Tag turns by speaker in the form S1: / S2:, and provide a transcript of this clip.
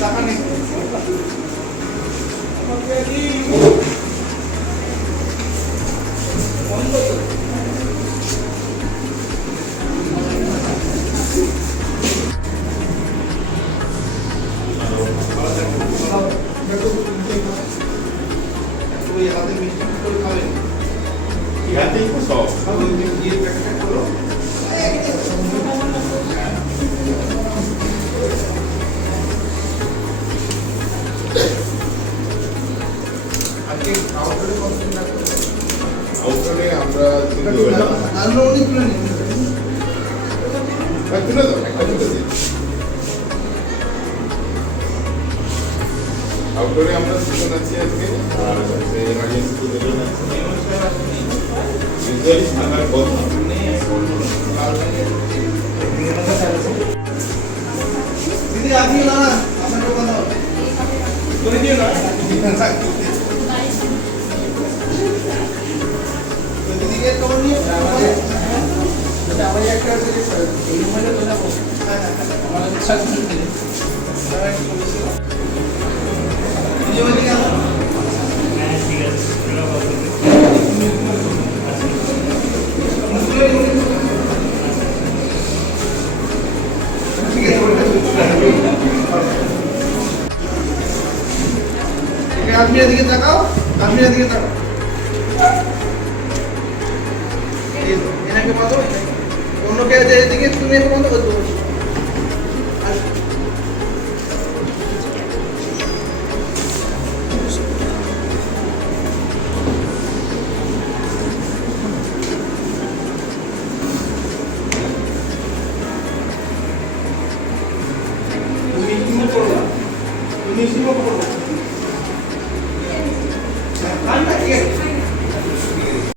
S1: টাকা নেই ওই হাতে মিষ্টি করে খাবেন
S2: ইয়াতেই তো সব
S1: ওই দিয়ে প্যাকেটটা করো আউটডোরে
S2: আমরা তুলে দাও একটা তুলে দিই আউটডোরে আমরা দুজন আছি আজকে আর এমার্জেন্সি তুলে দেবো ইউজুয়ালি সাদার কথা
S1: দিদি আপনি না আপনার কথা করে দিও না আপনি এদিকে তাকাও আপনি এদিকে তাকাও এনাকে বলো অন্য অন্যকে যে এদিকে তুমি বন্ধ করে Thank you.